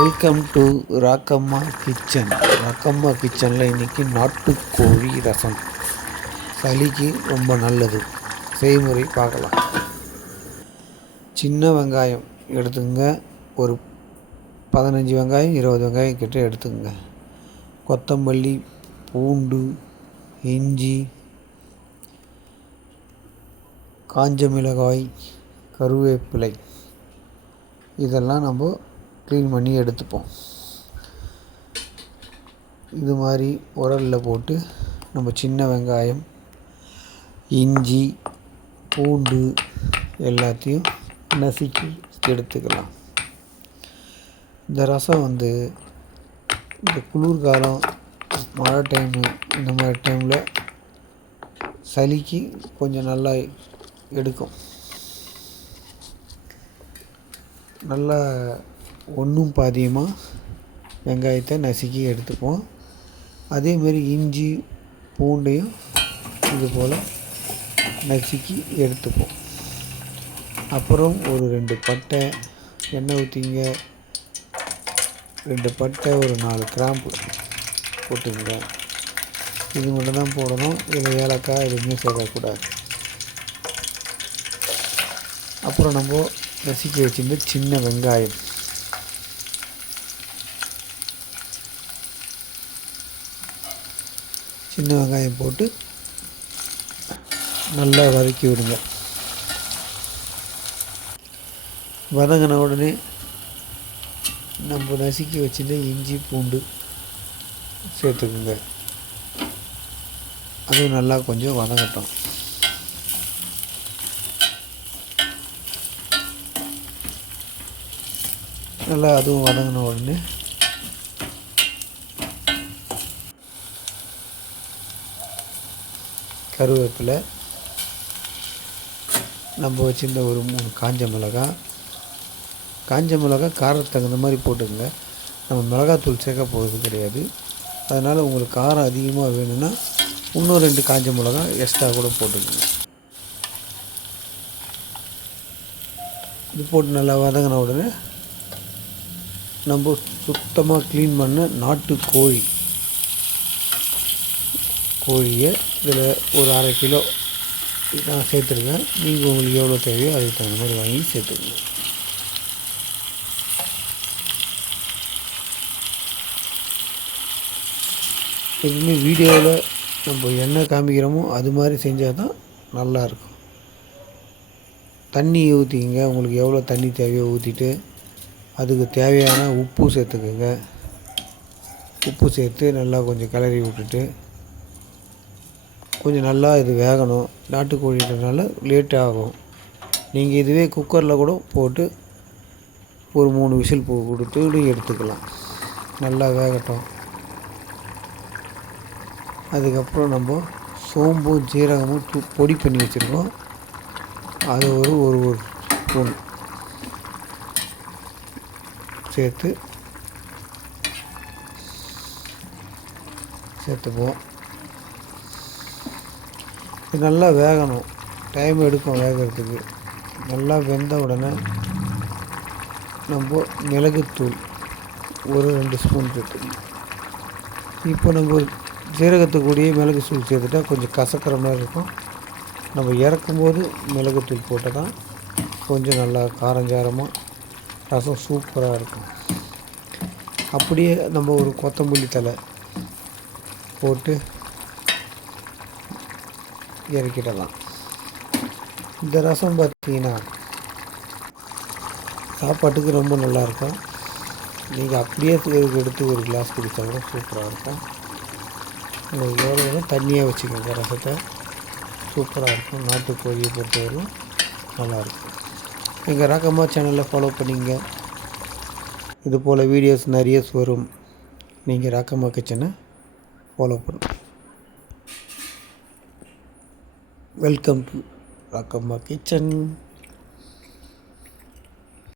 Welcome to Rakkamma kitchen Rakkamma கிச்சனில் இன்றைக்கி நாட்டுக்கோழி ரசம். சளிக்கு ரொம்ப நல்லது. செய்முறை பார்க்கலாம். சின்ன வெங்காயம் எடுத்துங்க ஒரு பதினஞ்சு வெங்காயம் இருபது வெங்காயம் கிட்ட எடுத்துங்க கொத்தமல்லி பூண்டு இஞ்சி காஞ்ச மிளகாய் கருவேப்பிலை. இதெல்லாம் நம்ம க்ளீன் பண்ணி எடுத்துப்போம். இது மாதிரி உரலில் போட்டு நம்ம சின்ன வெங்காயம் இஞ்சி பூண்டு எல்லாத்தையும் நசுக்கி எடுத்துக்கலாம். இந்த ரசம் வந்து இந்த குளிர்காலம் மழை டைமு இந்த மாதிரி டைமில் சளிக்கு கொஞ்சம் நல்லா எடுக்கும். நல்லா ஒன்றும் பாதியமாக வெங்காயத்தை நசுக்கி எடுத்துப்போம். அதேமாரி இஞ்சி பூண்டையும் இது போல் நசுக்கி எடுத்துப்போம். அப்புறம் ஒரு ரெண்டு பட்டை எண்ணெய் ஊற்றிங்க ரெண்டு பட்டை ஒரு நாலு கிராம்பு போட்டுங்க இது மட்டும் தான் போடணும். இதில் ஏலக்காய் எதுவுமே சேர்க்கக்கூடாது. அப்புறம் நம்ம நசுக்கி வச்சிருந்த சின்ன வெங்காயம். சின்ன வெங்காயம் போட்டு நல்லா வதக்கி விடுங்க. வதங்கின உடனே நம்ம நசுக்கி வச்சுட்டு இஞ்சி பூண்டு சேர்த்துக்குங்க. அதுவும் நல்லா கொஞ்சம் வதங்கட்டும். நல்லா அதுவும் வதங்கின உடனே கருவேப்பிலை நம்ம வச்சுருந்த ஒரு மூணு காஞ்ச மிளகா. காஞ்ச மிளகா காரத்துக்கு தகுந்த மாதிரி போட்டுக்கோங்க. நம்ம மிளகாத்தூள் சேர்க்க போகிறது கிடையாது. அதனால் உங்களுக்கு காரம் அதிகமாக வேணும்னா இன்னும் ரெண்டு காஞ்ச மிளகா எக்ஸ்ட்ரா கூட போட்டுக்கோங்க. இது போட்டு நல்லா வதங்கின உடனே நம்ம சுத்தமாக க்ளீன் பண்ண நாட்டு கோழி கோழியை இதில் ஒரு அரை கிலோ நான் சேர்த்துருக்கேன் நீங்கள் உங்களுக்கு எவ்வளோ தேவையோ அதுக்கு தகுந்த மாதிரி வாங்கி சேர்த்துக்கங்க. எப்பவுமே வீடியோவில் நம்ம என்ன காமிக்கிறோமோ அது மாதிரி செஞ்சால் தான் நல்லாயிருக்கும். தண்ணி ஊற்றிக்கிங்க உங்களுக்கு எவ்வளோ தண்ணி தேவையோ ஊற்றிட்டு அதுக்கு தேவையான உப்பு சேர்த்துக்கோங்க. உப்பு சேர்த்து நல்லா கொஞ்சம் கிளறி விட்டுட்டு கொஞ்சம் நல்லா இது வேகணும். நாட்டுக்கோழின்றனால லேட் ஆகும். நீங்கள் இதுவே குக்கரில் கூட போட்டு ஒரு மூணு விசில் பூ கொடுத்து எடுத்துக்கலாம். நல்லா வேகட்டும். அதுக்கப்புறம் நம்ம சோம்பும் ஜீரகமும் தூ பொடி பண்ணி வச்சுருக்கோம். அது ஒரு ஒரு ஒரு ஸ்பூன். சேர்த்து சேர்த்துப்போம். இது நல்லா வேகணும். டைம் எடுக்கும் வேகிறதுக்கு. நல்லா வெந்த உடனே நம்ம மிளகுத்தூள் ஒரு ரெண்டு ஸ்பூன் சேர்த்துக்கணும் இப்போ நம்ம ஜீரகத்துக்கூடியே மிளகு தூள் சேர்த்துட்டா கொஞ்சம் கசக்கிற மாதிரி இருக்கும். நம்ம இறக்கும்போது மிளகுத்தூள் போட்டால் தான் கொஞ்சம் நல்லா காரஞ்சாரமாக ரசம் சூப்பராக இருக்கும். அப்படியே நம்ம ஒரு கொத்தமல்லி தலை போட்டு இறக்கிடலாம். இந்த ரசம் பார்த்தீங்கன்னா சாப்பாட்டுக்கு ரொம்ப நல்லாயிருக்கும் நீங்கள் அப்படியே எடுத்து ஒரு கிளாஸ் குடித்தா கூட சூப்பராக இருக்கும். உங்களுக்கு எவ்வளோ வேணும் தண்ணியாக வச்சுக்கோங்க ரசத்தை. சூப்பராக இருக்கும். நாட்டுக்கோழியை பொறுத்தவரையும் நல்லாயிருக்கும் எங்கள் ராக்கம்மா சேனலில் ஃபாலோ பண்ணிங்க. இது போல் வீடியோஸ் நிறைய வரும். நீங்கள் ராக்கம்மா கிச்சனை ஃபாலோ பண்ணுங்கள் வெல்கம் டு ராக்கம்மா கிச்சன்.